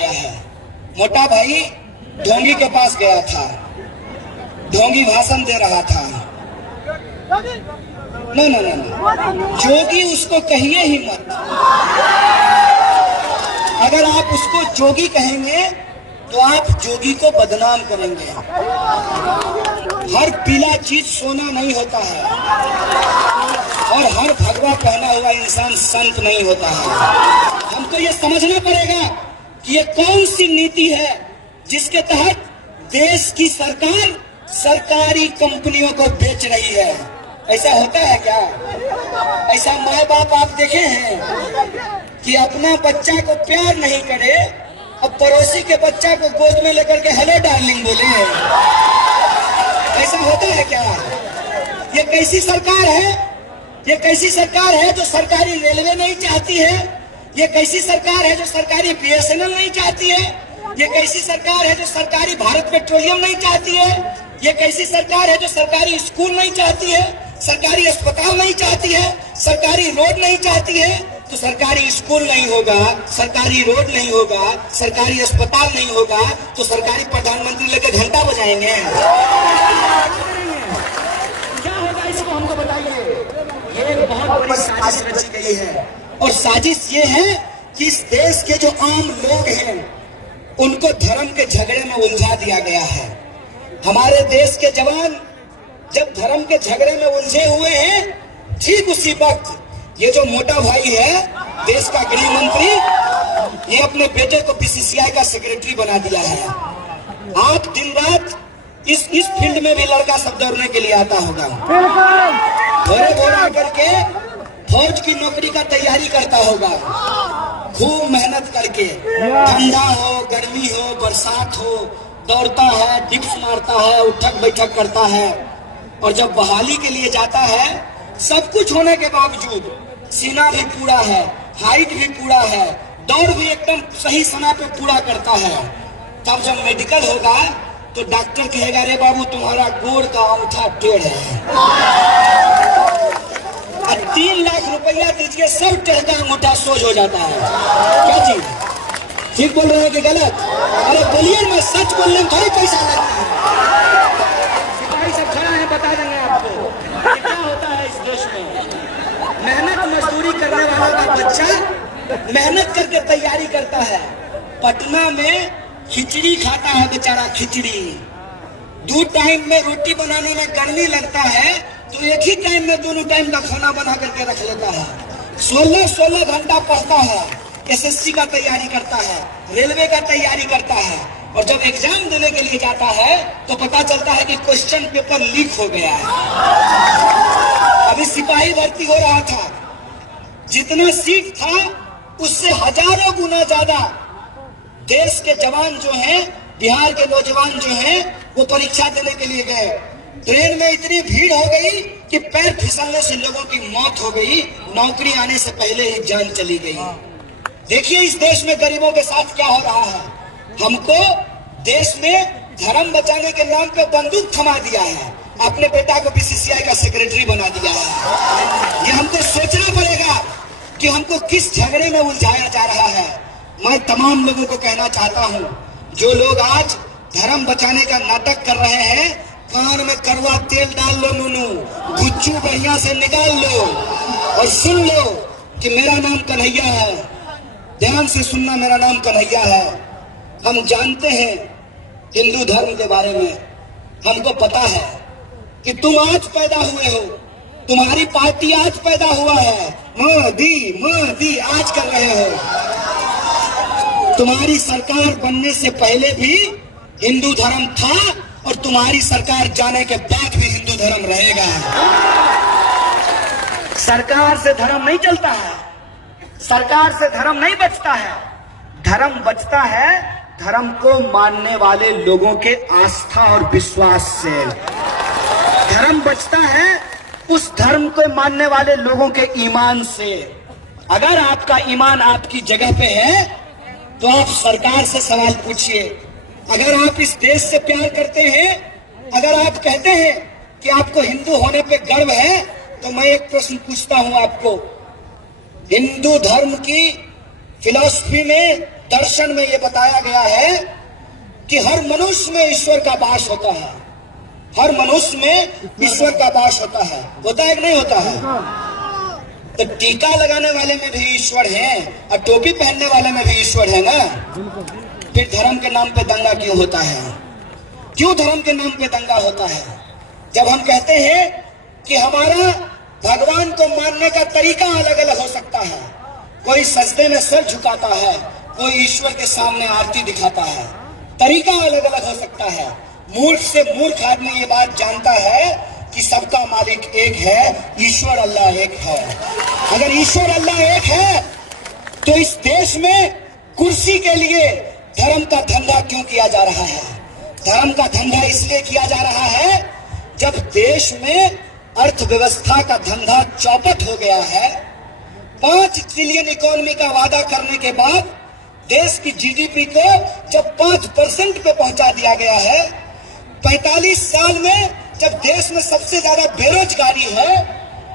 है। मोटा भाई ढोंगी के पास गया था, ढोंगी भाषण दे रहा था। न जोगी उसको कहिए ही मत। अगर आप उसको जोगी कहेंगे तो आप जोगी को बदनाम करेंगे। हर पीला चीज सोना नहीं होता है और हर भगवा पहना हुआ इंसान संत नहीं होता है। हमको ये समझना पड़ेगा कि ये कौन सी नीति है जिसके तहत देश की सरकार सरकारी कंपनियों को बेच रही है। ऐसा होता है क्या? ऐसा माँ बाप आप देखे हैं कि अपना बच्चा को प्यार नहीं करे, अब पड़ोसी के बच्चा को गोद में लेकर के हेलो डार्लिंग बोले। ऐसा होता है क्या? ये कैसी सरकार है? ये कैसी सरकार है जो सरकारी रेलवे नहीं चाहती है? ये कैसी सरकार है जो सरकारी बीएसएनएल नहीं चाहती है? ये कैसी सरकार है जो सरकारी भारत पेट्रोलियम नहीं चाहती है? ये कैसी सरकार है जो सरकारी स्कूल नहीं चाहती है, सरकारी अस्पताल नहीं चाहती है, सरकारी रोड नहीं चाहती है? तो सरकारी स्कूल नहीं होगा, सरकारी रोड नहीं होगा, सरकारी अस्पताल नहीं होगा तो सरकारी प्रधानमंत्री लेकर घंटा बजाएंगे। क्या होगा इसको हमको बताइए। ये बहुत बड़ी साजिश रची गई है और साजिश ये है कि इस देश के जो आम लोग हैं उनको धर्म के झगड़े में उलझा दिया गया है। हमारे देश के जवान जब धर्म के झगड़े में उलझे हुए हैं, ठीक उसी वक्त ये जो मोटा भाई है देश का गृह मंत्री, ये अपने बेटे को बीसीसीआई का सेक्रेटरी बना दिया है। आप दिन रात इस फील्ड में भी लड़का सब दौड़ने के लिए आता होगा, भोरे भोरे करके फौज की नौकरी का तैयारी करता होगा, खूब मेहनत करके, ठंडा हो गर्मी हो बरसात हो, दौड़ता है, डिप्स मारता है, उठक बैठक करता है और जब बहाली के लिए जाता है सब कुछ होने के बावजूद सीना भी पूरा है, हाइट भी पूरा है, दौड़ भी एकदम सही समय पे पूरा करता है। तब जब मेडिकल होगा तो डॉक्टर कहेगा अरे बाबू तुम्हारा गोड़ का अंगूठा टेढ़ है, 3 लाख रुपया दीजिए, सब टेढ़ का अंगूठा सोज हो जाता है। क्या चीज ठीक बोल रहे हैं कि गलत? अरे बोलिए, मैं सच बोलने में थोड़ी पैसा लगता है। सिपाही सब खड़ा है, बता देंगे आपको क्या होता है इस देश में। मेहनत मजदूरी करने वालों का बच्चा मेहनत करके तैयारी करता है, पटना में खिचड़ी खाता है बेचारा, खिचड़ी। 2 टाइम में रोटी बनाने में गर्मी लगता है तो एक ही टाइम में दोनों टाइम का खाना बना करके रख लेता है। 16 घंटा पढ़ता है, एसएससी का तैयारी करता है, रेलवे का तैयारी करता है और जब एग्जाम देने के लिए जाता है तो पता चलता है कि क्वेश्चन पेपर लीक हो गया है। अभी सिपाही भर्ती हो रहा था, जितना सीट था उससे हजारों गुना ज्यादा देश के जवान जो हैं, बिहार के नौजवान जो हैं, वो परीक्षा देने के लिए गए। ट्रेन में इतनी भीड़ हो गई कि पैर फिसलने से लोगों की मौत हो गई, नौकरी आने से पहले ही जान चली गई। देखिए इस देश में गरीबों के साथ क्या हो रहा है। हमको देश में धर्म बचाने के नाम पे बंदूक थमा दिया है, अपने बेटा को बीसीसीआई का सेक्रेटरी बना दिया है। ये हमको सोचना पड़ेगा कि हमको किस झगड़े में उलझाया जा रहा है। मैं तमाम लोगों को कहना चाहता हूँ, जो लोग आज धर्म बचाने का नाटक कर रहे हैं, कान में कड़वा तेल डाल लो नूनू, गुच्चू बढ़िया से निकाल लो और सुन लो कि मेरा नाम कन्हैया है। ध्यान से सुनना, मेरा नाम कन्हैया है। हम जानते हैं हिंदू धर्म के बारे में, हमको पता है कि तुम आज पैदा हुए हो, तुम्हारी पार्टी आज पैदा हुआ है, मोदी आज कर रहे हो। तुम्हारी सरकार बनने से पहले भी हिंदू धर्म था और तुम्हारी सरकार जाने के बाद भी हिंदू धर्म रहेगा। सरकार से धर्म नहीं चलता है, सरकार से धर्म नहीं बचता है। धर्म बचता है धर्म को मानने वाले लोगों के आस्था और विश्वास से। धर्म बचता है उस धर्म को मानने वाले लोगों के ईमान से। अगर आपका ईमान आपकी जगह पे है तो आप सरकार से सवाल पूछिए। अगर आप इस देश से प्यार करते हैं, अगर आप कहते हैं कि आपको हिंदू होने पे गर्व है, तो मैं एक प्रश्न पूछता हूं आपको। हिंदू धर्म की फिलॉसफी में दर्शन में ये बताया गया है कि हर मनुष्य में ईश्वर का वास होता है। हर मनुष्य में ईश्वर का वास होता है कि नहीं होता है? तो टीका लगाने वाले में भी ईश्वर है और टोपी पहनने वाले में भी ईश्वर है ना। फिर धर्म के नाम पे दंगा क्यों होता है? क्यों धर्म के नाम पे दंगा होता है? जब हम कहते हैं कि हमारा भगवान को मानने का तरीका अलग अलग हो सकता है, कोई सजदे में सिर झुकाता है, कोई ईश्वर के सामने आरती दिखाता है, तरीका अलग अलग हो सकता है। मूर्ख से मूर्ख आदमी ये बात जानता है कि सबका मालिक एक है, ईश्वर अल्लाह एक है। अगर ईश्वर अल्लाह एक है तो इस देश में कुर्सी के लिए धर्म का धंधा क्यों किया जा रहा है? धर्म का धंधा इसलिए किया जा रहा है जब देश में अर्थव्यवस्था का धंधा चौपट हो गया है। 5 ट्रिलियन इकोनॉमी का वादा करने के बाद देश की जीडीपी को जब 5% पे पहुंचा दिया गया है, 45 साल में जब देश में सबसे ज्यादा बेरोजगारी है,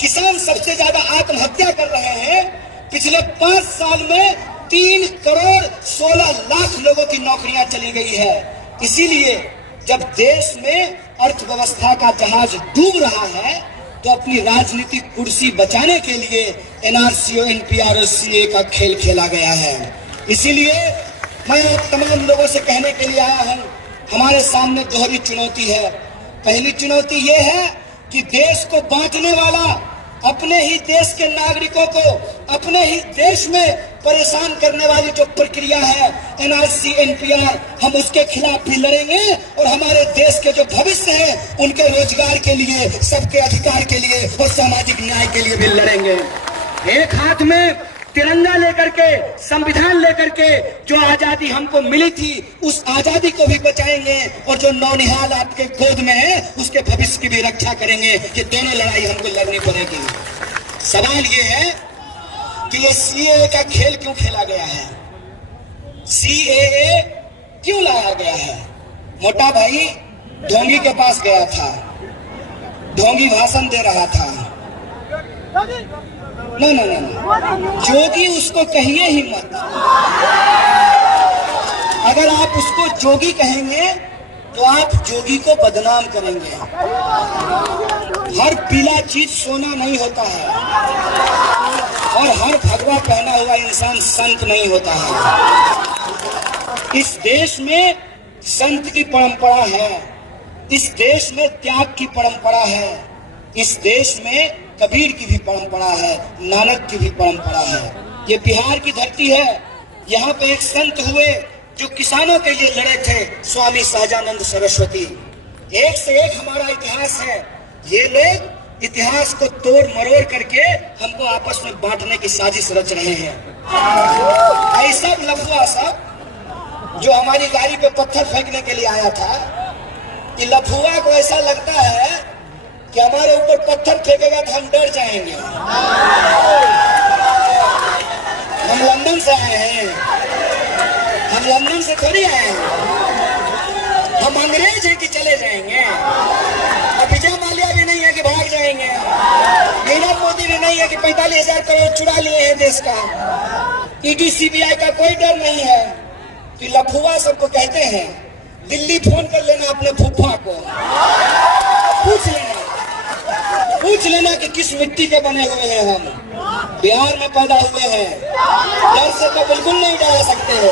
किसान सबसे ज्यादा आत्महत्या कर रहे हैं, पिछले 5 साल में 3 करोड़ 16 लाख लोगों की नौकरियां चली गई है। इसीलिए जब देश में अर्थव्यवस्था का जहाज डूब रहा है तो अपनी राजनीतिक कुर्सी बचाने के लिए एनआरसी और एनपीआर और सीए का खेल खेला गया है। इसीलिए मैं तमाम लोगों से कहने के लिए आया हूं, हमारे सामने दोहरी चुनौती है। पहली चुनौती यह है कि देश को बांटने वाला अपने ही देश के नागरिकों को अपने ही देश में परेशान करने वाली जो प्रक्रिया है एनआरसी एनपीआर, हम उसके खिलाफ भी लड़ेंगे और हमारे देश के जो भविष्य है उनके रोजगार के लिए, सबके अधिकार के लिए और सामाजिक न्याय के लिए भी लड़ेंगे। एक हाथ में तिरंगा लेकर के, संविधान लेकर के जो आजादी हमको मिली थी उस आजादी को भी बचाएंगे और जो नौनिहाल आपके गोद में है उसके भविष्य की भी रक्षा करेंगे। ये दोनों लड़ाई हमको लड़नी पड़ेगी। सवाल ये है कि ये सीएए का खेल क्यों खेला गया है? सीएए क्यों लाया गया है? मोटा भाई ढोंगी के पास गया था, ढोंगी भाषण दे रहा था। ना ना ना ना, जोगी उसको कहिए ही मत। अगर आप उसको जोगी कहेंगे तो आप जोगी को बदनाम करेंगे। हर पीला चीज सोना नहीं होता है और हर भगवा पहना हुआ इंसान संत नहीं होता है। इस देश में संत की परंपरा है, इस देश में त्याग की परंपरा है, इस देश में कबीर की भी परंपरा है, नानक की भी परंपरा है। ये बिहार की धरती है। यहाँ पे एक संत हुए जो किसानों के लिए लड़े थे, स्वामी सहजानंद सरस्वती। एक से एक हमारा इतिहास है। ये लोग इतिहास को तोड़ मरोड़ करके हमको आपस में बांटने की साजिश रच रहे हैं। ऐसा लफुआ सब जो हमारी गाड़ी पे पत्थर फेंकने के लिए आया था, कि लफुआ को ऐसा लगता है कि हमारे ऊपर पत्थर फेंकेगा तो हम डर जाएंगे। हम लंदन से आए हैं, हम लंदन से थोड़ी आए हैं। हम अंग्रेज हैं कि चले जाएंगे। और विजय माल्या भी नहीं है कि भाग जाएंगे। नीरव मोदी भी नहीं है कि 45,000 करोड़ चुरा लिए हैं देश का। ईडी सीबीआई का कोई डर नहीं है। कि लफुआ सबको कहते हैं। दिल्ली फोन कर लेना अपने फूफा को, पूछ लेना कि किस मिट्टी के बने हुए हैं। हम बिहार में पैदा हुए हैं, डर से तो बिल्कुल नहीं डरा सकते हो।